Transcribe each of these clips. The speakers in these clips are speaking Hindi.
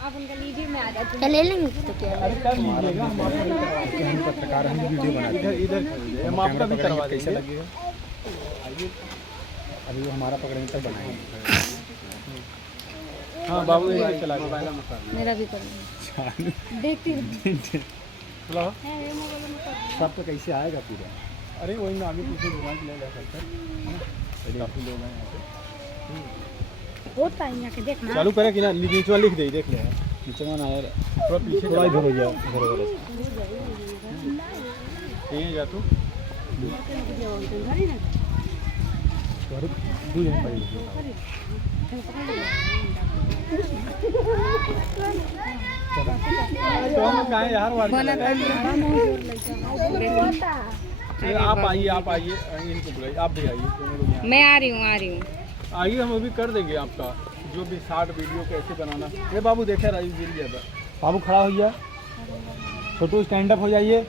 आप उनका लीजिए, मैं आ जाती हूँ। ले लेंगे तो क्या अरे कर लीजिएगा, हम पत्रकार हम वीडियो बनाते हैं। इधर हम आपका भी करवा देंगे। कैसा लगेगा? अभी वो हमारा पकड़ेंगे तब बनाएंगे। हाँ बाबू ये चला गया। मेरा भी करो, देखती हूँ। सब तो कैसे आएगा पूरा? अरे वही ना आगे पीछे दुकान ले जा सकते हैं, काफ़ी लोग हैं यहाँ पे। होता है यहाँ के देखना। चालू करें कि ना? नीचे लिख दे, देख ले नीचे में आया थोड़ा पीछे थोड़ा इधर हो जाए, इधर हो यहीं जा तू यार आप आइए इनको बुलाइए, आप भी आइए, मैं आ रही हूँ आइए हम अभी कर देंगे आपका जो भी शॉर्ट वीडियो कैसे बनाना। ये बाबू देखे राजू गिर गया था, बाबू खड़ा हो गया, छोटू स्टैंड अप हो जाइए।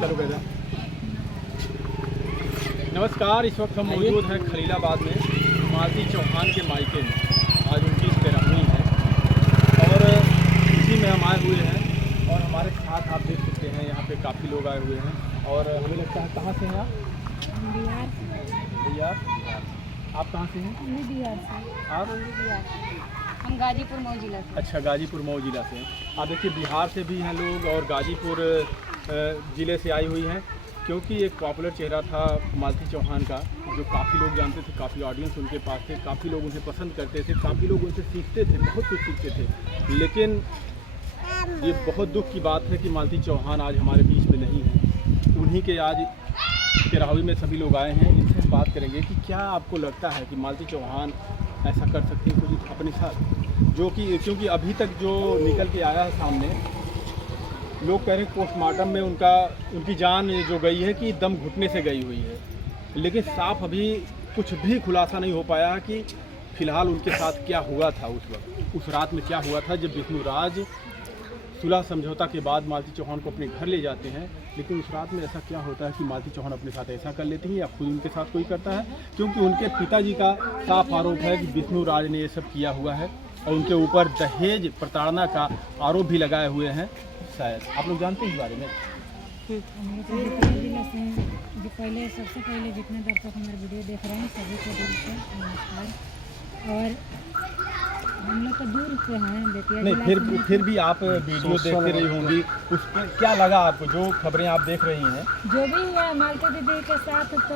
चलो बेटा। नमस्कार, इस वक्त हम मौजूद हैं खलीलाबाद में मालती चौहान के मायके में। आज उनकी तेरहवीं है और इसी में हम आए हुए हैं और हमारे साथ आप देख सकते हैं यहाँ पे काफ़ी लोग आए हुए हैं और हमें लगता है कहाँ से हैं आप? बिहार। आप कहाँ से हैं? बिहार से। आप? हम गाजीपुर मऊ जिला से। अच्छा, गाजीपुर मऊ जिला से हैं आप। देखिए बिहार से भी हैं लोग और गाजीपुर ज़िले से आई हुई हैं, क्योंकि एक पॉपुलर चेहरा था मालती चौहान का जो काफ़ी लोग जानते थे, काफ़ी ऑडियंस उनके पास थे, काफ़ी लोग उन्हें पसंद करते थे, काफ़ी लोग उनसे सीखते थे, बहुत कुछ सीखते थे। लेकिन ये बहुत दुख की बात है कि मालती चौहान आज हमारे बीच में नहीं है। उन्हीं के आज तेरहवीं में सभी लोग आए हैं। इनसे हम बात करेंगे कि क्या आपको लगता है कि मालती चौहान ऐसा कर सकती है कुछ अपने साथ, जो कि क्योंकि अभी तक जो निकल के आया है सामने, लोग कह रहे हैं पोस्टमार्टम में उनकी जान जो गई है कि दम घुटने से गई हुई है, लेकिन साफ अभी कुछ भी खुलासा नहीं हो पाया है कि फ़िलहाल उनके साथ क्या हुआ था उस वक्त, उस रात में क्या हुआ था जब विष्णुराज सुलह समझौता के बाद मालती चौहान को अपने घर ले जाते हैं। लेकिन उस रात में ऐसा क्या होता है कि मालती चौहान अपने साथ ऐसा कर लेती हैं या खुद उनके साथ कोई करता है, क्योंकि उनके पिताजी का साफ आरोप है कि विष्णुराज ने ये सब किया हुआ है और उनके ऊपर दहेज प्रताड़ना का आरोप भी लगाए हुए हैं। शायद आप लोग जानते हैं इस बारे में? जो पहले सबसे पहले जितने दर्शक हमारे वीडियो देख रहे हैं सभी को दिल से नमस्कार। और हम लोग तो दूर से हैं बेतिया नहीं, फिर भी आप वीडियो देखते रही होंगी, उस पर क्या लगा आपको जो खबरें आप देख रही हैं? जो भी हुआ मालती दीदी के साथ, तो वो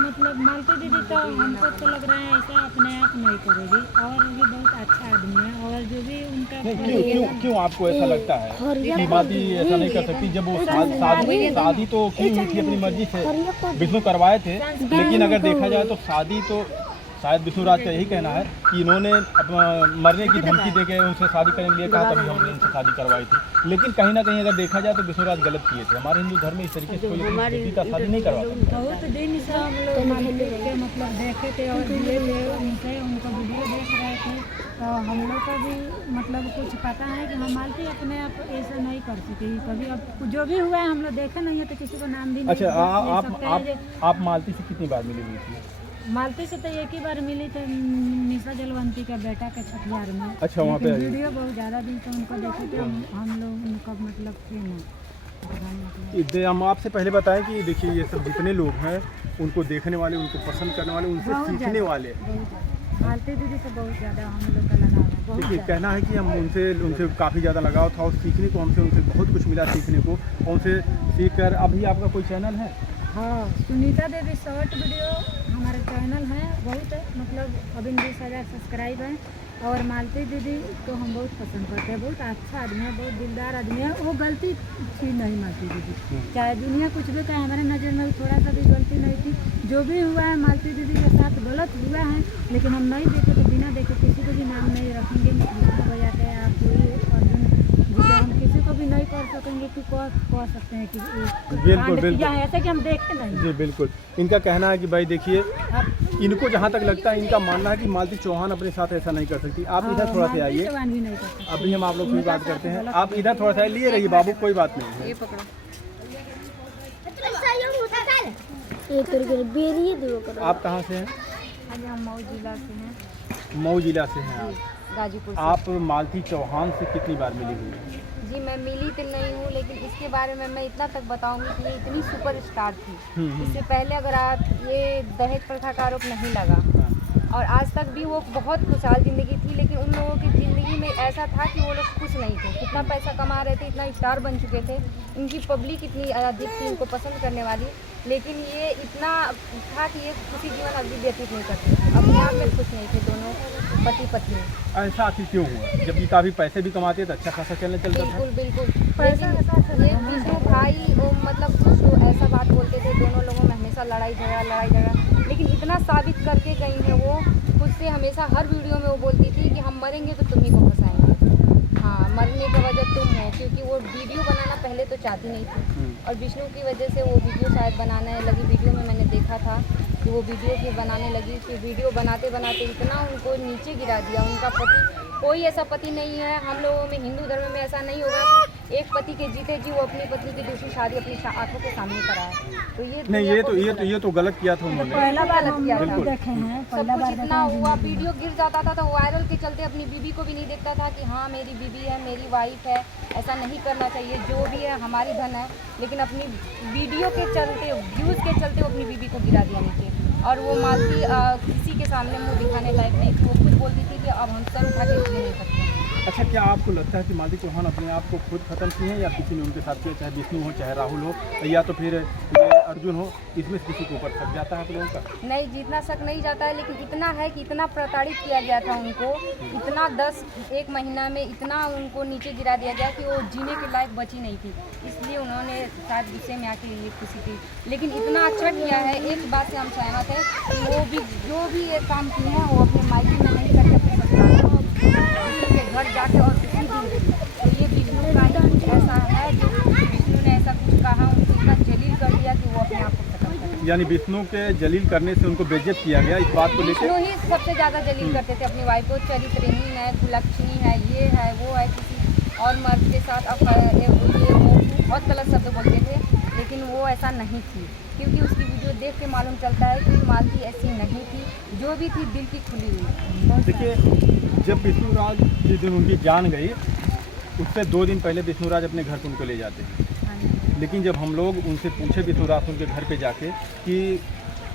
मतलब मालती दीदी तो हमको तो लग रहा है ऐसा अपने आप नहीं करेगी और वो भी बहुत अच्छा आदमी है। और जो भी उनका क्यों आपको ऐसा लगता है कि मालती ऐसा नहीं कर सकती? जब वो शादी तो की हुई थी अपनी मर्जी से, विष्णु करवाए थे, लेकिन अगर देखा जाए तो शादी तो शायद विष्णुराज का यही कहना है कि इन्होंने मरने की धमकी देके उनसे शादी करने के लिए कहा, तभी हमने इनसे शादी करवाई थी। लेकिन कहीं ना कहीं अगर देखा जाए तो विष्णुराज गलत किए थे। हमारे हिंदू धर्म में इस तरीके से कोई किसी का शादी नहीं करवाता। बहुत दिन से हम लोग मालती के मतलब देखे थे और उनसे उनका वीडियो देख रहे थे, तो हम लोग का भी मतलब कुछ पता है कि हम मालती अपने आप ऐसा नहीं कर सके कभी। अब जो भी हुआ है हम लोग देखे नहीं है तो किसी को नाम भी नहीं। अच्छा, आप मालती से कितनी बार मिली हुई थी? मालती से तो एक ही बार मिली थी, निशा जलवंती का बेटा के छठियार में। अच्छा, वहाँ पे वीडियो बहुत ज़्यादा दिन से उनको देखे थे हम लोग, उनका मतलब थे ना। हम आपसे पहले बताएं कि देखिए ये सब जितने लोग हैं उनको देखने वाले, उनको पसंद करने वाले, उनसे सीखने वाले, मालती दीदी से बहुत ज़्यादा हम लोग का लगाव है। देखिए कहना है कि हम उनसे काफ़ी ज़्यादा लगाव था और सीखने को उनसे बहुत कुछ मिला सीखने को। उनसे सीख कर अभी आपका कोई चैनल है? हाँ, सुनीता देवी शॉर्ट वीडियो हमारा चैनल है, बहुत मतलब अभी 20,000 सब्सक्राइब हैं। और मालती दीदी को हम बहुत पसंद करते हैं, बहुत अच्छा आदमी है, बहुत दिलदार आदमी है। वो गलती थी नहीं मालती दीदी, चाहे दुनिया कुछ भी कहे, हमारे नज़र में थोड़ा सा भी गलती नहीं थी। जो भी हुआ है मालती दीदी के साथ गलत हुआ है, लेकिन हम नहीं देखे तो बिना देखे किसी को भी नाम नहीं रखेंगे। भैया के आप कोई अर्जुन हम किसी को भी नहीं कर सकेंगे कि कह सकते हैं कि बिल्कुल ऐसा कि हम देखते नहीं। जी बिल्कुल, इनका कहना है कि भाई देखिए, इनको जहाँ तक लगता है, इनका मानना है कि मालती चौहान अपने साथ ऐसा नहीं कर सकती। आप इधर थोड़ा सा आइए, अभी हम आप लोग की बात करते हैं। आप इधर थोड़ा सा लिए रहिए बाबू, कोई बात नहीं है। आप कहाँ से हैं? हम मऊ जिला से हैं। मऊ जिला से हैं आप। गाजीपुर से। आप मालती चौहान से कितनी बार मिली हुई हैं? जी मैं मिली तो नहीं हूँ, लेकिन इसके बारे में मैं इतना तक बताऊंगी कि ये इतनी सुपरस्टार थी। इससे पहले अगर आप ये दहेज प्रथा का आरोप नहीं लगा और आज तक भी वो बहुत खुशहाल ज़िंदगी थी, लेकिन उन लोगों की ज़िंदगी में ऐसा था कि वो लोग खुश नहीं थे। कितना पैसा कमा रहे थे, इतना स्टार बन चुके थे, इनकी पब्लिक इतनी अधिक थी इनको पसंद करने वाली, लेकिन ये इतना था कि ये खुशी जीवन अभी व्यतीत नहीं करते थे, अपने आप में खुश नहीं थे दोनों पति पत्नी। ऐसा आखिर क्यों हुआ? जबकि काफ़ी पैसे भी कमाते थे, अच्छा खासा चलने चलता था। बिल्कुल बिल्कुल। लेकिन ये विष्णु भाई वो मतलब कुछ ऐसा बात बोलते थे, दोनों लोगों में हमेशा लड़ाई झगड़ा, लेकिन इतना साबित करके गई है वो खुद से। हमेशा हर वीडियो में वो बोलती थी कि हम मरेंगे तो तुम ही को फंसाएंगे। हाँ, मरने की वजह तुम हो, क्योंकि वो वीडियो बनाना पहले तो चाहती नहीं थी और विष्णु की वजह से वो वीडियो शायद बनाने लगी। वीडियो में मैंने देखा था कि वो वीडियो भी बनाने लगी, कि वीडियो बनाते बनाते इतना उनको नीचे गिरा दिया। उनका पति, कोई ऐसा पति नहीं है हम लोगों में, हिंदू धर्म में ऐसा नहीं होगा कि एक पति के जीते जी वो अपनी पत्नी की दूसरी शादी अपनी आंखों के सामने कराए। तो ये नहीं, ये तो गलत किया था उन्होंने। पहला बार गलत किया हम था। देखे हैं, सब पहला कुछ बार इतना हुआ, वीडियो गिर जाता था तो वायरल के चलते अपनी बीबी को भी नहीं देखता था कि हाँ मेरी बीबी है, मेरी वाइफ है, ऐसा नहीं करना चाहिए, जो भी है हमारी धन है। लेकिन अपनी वीडियो के चलते, व्यूज़ के चलते वो अपनी बीबी को गिरा दिया नीचे। और वो मालती किसी के सामने मुंह दिखाने लायक नहीं थी। वो खुद बोलती थी कि अब हम सर उठा के जी नहीं सकते। अच्छा, क्या आपको लगता है कि मालती चौहान अपने आप को खुद खत्म की है या किसी ने उनके साथ किया? चाहे विष्णु हो, चाहे राहुल हो, या तो फिर ये अर्जुन हो, इसमें से किसी के ऊपर शक जाता है आप लोगों का? नहीं, जितना शक नहीं जाता है, लेकिन इतना है कि इतना प्रताड़ित किया गया था उनको, इतना 1 महीना में इतना उनको नीचे गिरा दिया गया कि वो जीने के लायक बची नहीं थी। इसलिए उन्होंने शायद गुस्से में आके ये खुशी की, लेकिन इतना अच्छा किया है। एक बात से हम सहमत हैं कि वो भी जो भी ये काम किए हैं वो अपने मायके में नहीं करके अपने ससुराल के घर जाके और खुशी दी। तो ये विष्णु का ही कुछ ऐसा है जो विष्णु ने ऐसा कुछ कहा, उनको इतना जलील कर दिया कि वो अपने आप को खत्म कर दिया। यानी विष्णु के जलील करने से उनको बेइज्जत किया गया, इस बात को लेकर विष्णु ही सबसे ज़्यादा जलील करते थे अपनी वाइफ को। चरित्रहीन है, कुलक्षणी है, ये है वो है, किसी और मर्द के साथ अब ये वो बहुत गलत शब्द बोलते थे, लेकिन वो ऐसा नहीं थी। क्योंकि उसकी वीडियो देख के मालूम चलता है कि मालती ऐसी नहीं थी, जो भी थी दिल की खुली हुई। देखिए, जब विष्णुराज जिस दिन उनकी जान गई, उससे 2 दिन पहले विष्णुराज अपने घर पे उनको ले जाते हैं। लेकिन जब हम लोग उनसे पूछे विष्णुराज उनके घर पे जाके कि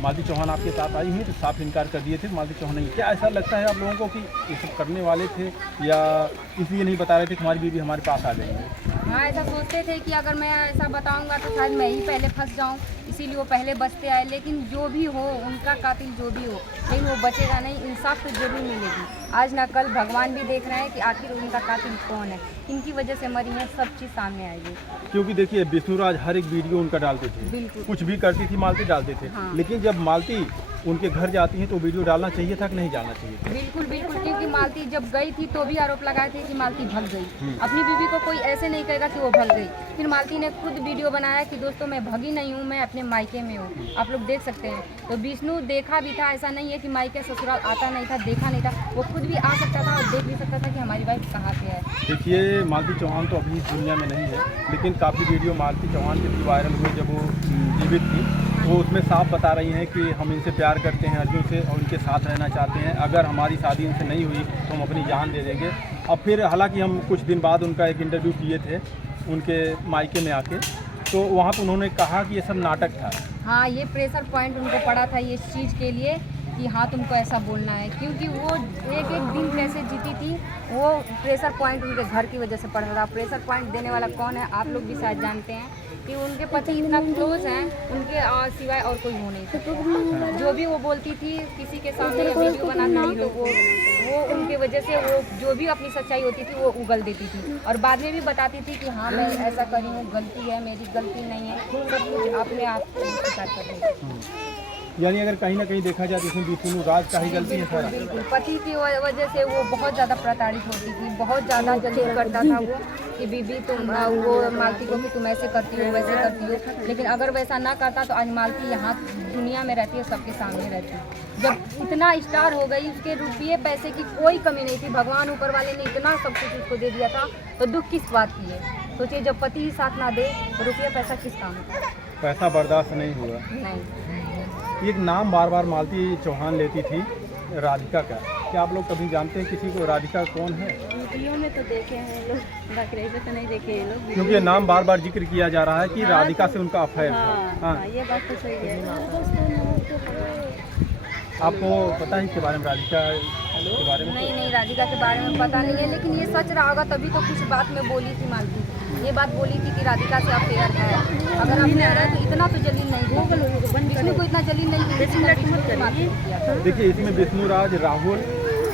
मालती चौहान आपके साथ आई हुई, तो साफ इनकार कर दिए थे, मालती चौहान नहीं। क्या ऐसा लगता है आप लोगों को कि ये सब करने वाले थे, या इसलिए नहीं बता रहे थे कि हमारी बीवी हमारे पास आ गई है? हाँ, ऐसा सोचते थे कि अगर मैं ऐसा बताऊंगा तो शायद मैं ही पहले फंस जाऊं, इसीलिए वो पहले बचते आए। लेकिन जो भी हो, उनका कातिल जो भी हो, लेकिन वो बचेगा नहीं, इंसाफ तो जरूर मिलेगी। आज ना कल भगवान भी देख रहे हैं कि आखिर उनका कातिल कौन है, इनकी वजह से मरी है, सब चीज़ सामने आएगी। क्योंकि देखिए, विष्णुराज हर एक वीडियो उनका डालते थे, बिल्कुल। कुछ भी करती थी मालती डालते थे। हाँ। लेकिन जब मालती उनके घर जाती है तो वीडियो डालना चाहिए था कि नहीं डालना चाहिए था? बिल्कुल बिल्कुल, क्योंकि मालती जब गई थी तो भी आरोप लगाए थे कि मालती भग गई। अपनी बीवी को कोई ऐसे नहीं कहेगा कि वो भग गई। फिर मालती ने खुद वीडियो बनाया कि दोस्तों मैं भगी नहीं हूँ, मैं अपने मायके में हूँ, आप लोग देख सकते हैं। तो विष्णु देखा भी था, ऐसा नहीं है कि मायके ससुराल आता नहीं था, देखा नहीं था, वो खुद भी आ सकता था और देख भी सकता था कि हमारी वाइफ कहाँ पे है। देखिए, मालती चौहान तो अभी इस दुनिया में नहीं है, लेकिन काफ़ी वीडियो मालती चौहान के भी वायरल हुए जब वो जीवित थी। तो उसमें साफ बता रही हैं कि हम इनसे प्यार करते हैं, अर्जुन से, और उनके साथ रहना चाहते हैं। अगर हमारी शादी इनसे नहीं हुई तो हम अपनी जान दे देंगे। अब फिर हालांकि हम कुछ दिन बाद उनका एक इंटरव्यू किए थे उनके मायके में आके, तो वहाँ पर उन्होंने कहा कि ये सब नाटक था। हाँ, ये प्रेशर पॉइंट उनको पड़ा था ये चीज़ के लिए कि हाँ तुमको ऐसा बोलना है, क्योंकि वो एक एक दिन कैसे जीती थी, वो प्रेशर पॉइंट उनके घर की वजह से पड़ा था। प्रेशर पॉइंट देने वाला कौन है आप लोग भी शायद जानते हैं कि उनके पति इतना क्लोज हैं, उनके सिवाय और कोई हो नहीं सकता। जो भी वो बोलती थी किसी के सामने वीडियो बनाना नहीं, तो वो उनके वजह से वो जो भी अपनी सच्चाई होती थी वो उगल देती थी और बाद में भी बताती थी कि हाँ मैं ऐसा करी हूँ, गलती है, मेरी गलती नहीं है, सब कुछ अपने आप के साथ कर रही थी। यानी अगर कहीं ना कहीं देखा जाए तो इसमें विष्णुराज का ही गलती है सारा। बिल्कुल, पति की वजह से वो बहुत ज़्यादा प्रताड़ित होती थी, बहुत ज़्यादा जलील करता था वो कि बीबी तुम वो मालती को कि तुम ऐसे करती हो वैसे करती हो। लेकिन अगर वैसा ना करता तो आज मालती यहाँ दुनिया में रहती है, सबके सामने रहती है। जब इतना स्टार हो गई, उसके रुपये पैसे की कोई कमी नहीं थी, भगवान ऊपर वाले ने इतना सब कुछ उसको दे दिया था, तो दुख किस बात की है? सोचिए, जब पति ही साथ ना दे तो रुपया पैसा किस काम का? पैसा बर्दाश्त नहीं हुआ। नहीं। एक नाम बार बार मालती चौहान लेती थी, राधिका का। क्या आप लोग कभी जानते हैं किसी को राधिका कौन है? वीडियो में तो देखे हैं लोग, बाकी ऐसे तो नहीं देखे ये लोग। क्योंकि ये नाम बार बार जिक्र किया जा रहा है कि राधिका से उनका अफेयर है। हाँ, ये बात तो सही है। आपको पता है इसके बारे में, राधिका के बारे में? नहीं, राधिका के बारे में पता नहीं है, लेकिन ये सच रहा होगा तभी तो कुछ बात में बोली थी मालती। ये बात बोली थी कि राधिका से अफेयर है। अगर अफेयर है तो इतना तो जलील नहीं है, विष्णु को इतना जलील नहीं है। देखिए इसमें विष्णुराज, राहुल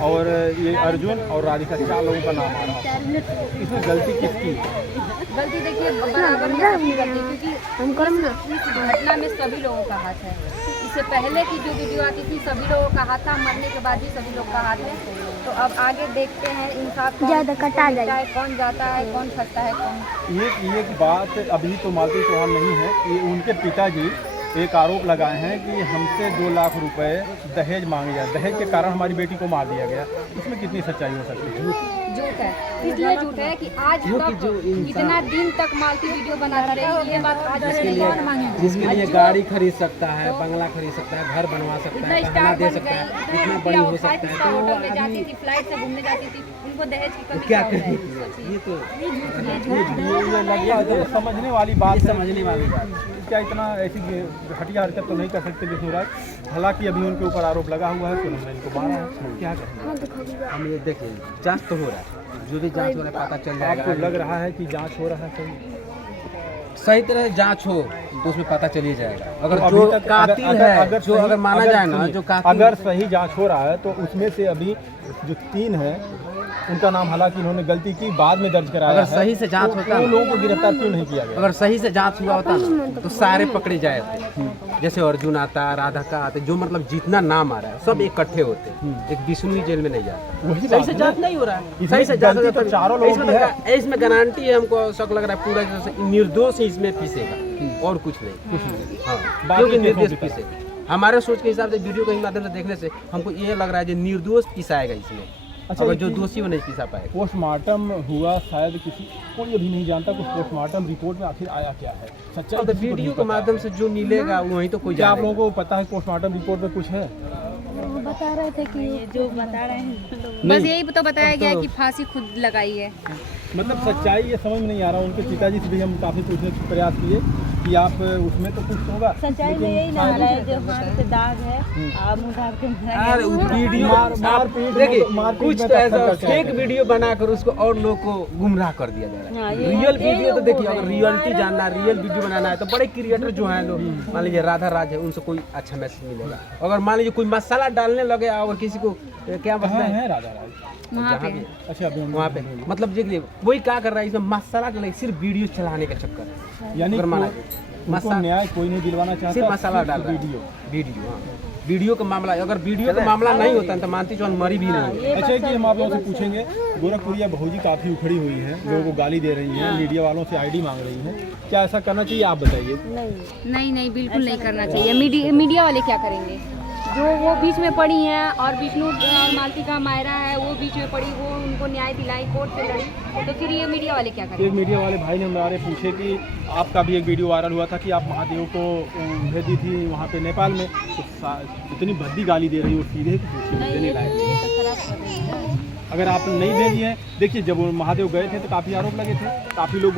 और ये अर्जुन और राधिका 4 लोगों का नाम आ रहा है। इसमें गलती किसकी है? गलती देखिए बराबर में सबकी गलती, क्योंकि इस घटना में सभी लोगों का हाथ है। इससे पहले की जो वीडियो आती थी सभी लोगों का हाथ था, मरने के बाद भी सभी लोग का हाथ है। तो अब आगे देखते हैं इंसाफ ज़्यादा कटा जाता है, कौन जाता है, कौन फंसता है, कौन। ये बात अभी तो मालती चौहान नहीं है, ये उनके पिताजी एक आरोप लगाए हैं कि हमसे 2 लाख रुपए दहेज मांगे जाए, दहेज के कारण हमारी बेटी को मार दिया गया। इसमें कितनी सच्चाई हो सकती है? झूठ है, इसलिए झूठ है कि आज तक इतना दिन तक मालती वीडियो बनाता रही। ये बात आज कौन मांगे? जिसके लिए गाड़ी खरीद सकता है, बंगला खरीद सकता है, घर बनवा सकता है, गहना दे सकता है, इतना बड़ी हो सकता है, तो होटल में जाती थी, फ्लाइट से घूमने जाती थी, उनको दहेज की कमी क्या है? करेगी? ये तो ये समझने वाली बात है। समझने वाली बात। क्या इतना ऐसी घटिया हरकत तो नहीं कर सकते विष्णुराज? हालांकि अभी उनके ऊपर आरोप लगा हुआ है तो उन्होंने इनको मारा है। क्या करेंगे? हम ये देखिए जांच तो हो रहा है, जो भी जांच हो रहा है पता चल जाएगा। आपको लग रहा है कि जांच हो रहा है सही तरह जांच हो तो उसमें पता चल ही जाएगा। अगर तो जो अभी तक कातिल है, जो अगर माना जाए ना, जो कातिल, अगर सही जांच हो रहा है तो उसमें से अभी जो 3 है उनका नाम हालांकि इन्होंने गलती की बाद में दर्ज कराया अगर है, सही से जांच होता तो ना, लोगों को गिरफ्तार क्यों नहीं किया गया? अगर सही से जांच हुआ होता ना तो सारे पकड़े जाए थे। जैसे अर्जुन आता, राधिका आते, जो मतलब जितना नाम आ रहा है सब इकट्ठे होते। एक विष्णु ही जेल में नहीं जाता। वही सही बात से है जांच ना। नहीं हो रहा है, इसमें सही से जांच गलती तो चारों लोगों की है। इसमें गारंटी है, हमको शक लग रहा है पूरा जैसे निर्दोष ही इसमें पिसेगा और कुछ नहीं। हाँ, बाकी क्योंकि केसों निर्दोष की पिसेगा। हमारे सोच के हिसाब से वीडियो के माध्यम से देखने से हमको ये लग रहा है जो निर्दोष पिसाएगा इसमें। अच्छा, अगर एक जो चीज़- दोषी वो नहीं पिसा पाएगा। पोस्टमार्टम हुआ शायद किसी कोई अभी नहीं जानता कुछ पोस्टमार्टम रिपोर्ट में आखिर आया क्या है, सच्चाई तो किसी को वीडियो नहीं के पता। माध्यम से जो मिलेगा वही तो कोई क्या आप जानेगा। लोगों को पता है पोस्टमार्टम रिपोर्ट में कुछ है? बता रहे थे कि जो बता रहे हैं बस यही तो बताया गया है कि फांसी खुद लगाई है। मतलब सच्चाई ये समझ में नहीं आ रहा। उनके पिताजी से भी हम काफ़ी पूछने का प्रयास किए कि आप उसमें तो कुछ होगा। सच्चाई में यही ना आ रहा है, जो हाथ पे दाग है आप मुँह ढाक के अरे वो वीडियो मारपीट देखिए मारपीट कुछ में तो टक्कर ऐसा करते हैं। फेक वीडियो बनाकर उसको और लोग को गुमराह कर दिया जा रहा है। रियल वीडियो तो देखिए, अगर रियलिटी जानना है, रियल वीडियो बनाना है तो बड़े क्रिएटर जो हैं लोग, मान लीजिए राधा राज है, उनसे कोई अच्छा मैसेज मिलेगा। अगर मान लीजिए कोई मसाला डालने लगे और किसी को क्या कहाँ मसला है है राजा राज? वहाँ पे अच्छा अभी हम वहाँ पे, मतलब देखिए वही क्या कर रहा है, इसमें मसाला डाले सिर्फ वीडियो चलाने का चक्कर है। यानी अगर माना उनको मसाला न्याय कोई नहीं दिलवाना चाहता, सिर्फ मसाला डाल रहा है। वीडियो। वीडियो हाँ, वीडियो का मामला, अगर वीडियो का मामला नहीं होता तो मानती चौहान मरी भी नहीं। अच्छा कि हम आप लोगों से पूछेंगे, गोरखपुरिया बहू जी काफ़ी उखड़ी हुई है, लोगों को गाली दे रही हैं, मीडिया वालों से आईडी मांग रही हैं, क्या ऐसा करना चाहिए? आप बताइए। नहीं, बिल्कुल नहीं करना चाहिए। मीडिया वाले क्या करेंगे? जो वो बीच में पड़ी हैं और विष्णु और मालती का मायरा है वो बीच में पड़ी, वो उनको न्याय दिलाई, कोर्ट से लड़ी, तो फिर ये मीडिया वाले क्या करेंगे? एक मीडिया वाले भाई ने हमारे पूछे कि आपका भी एक वीडियो वायरल हुआ था कि आप महादेव को भेजी थी वहाँ पे नेपाल में, तो इतनी भद्दी गाली दे रही हो, सीधे की पूछी देने लायक। अगर आप नहीं भेजी हैं, देखिए जब वो महादेव गए थे तो काफ़ी आरोप लगे थे, काफ़ी लोग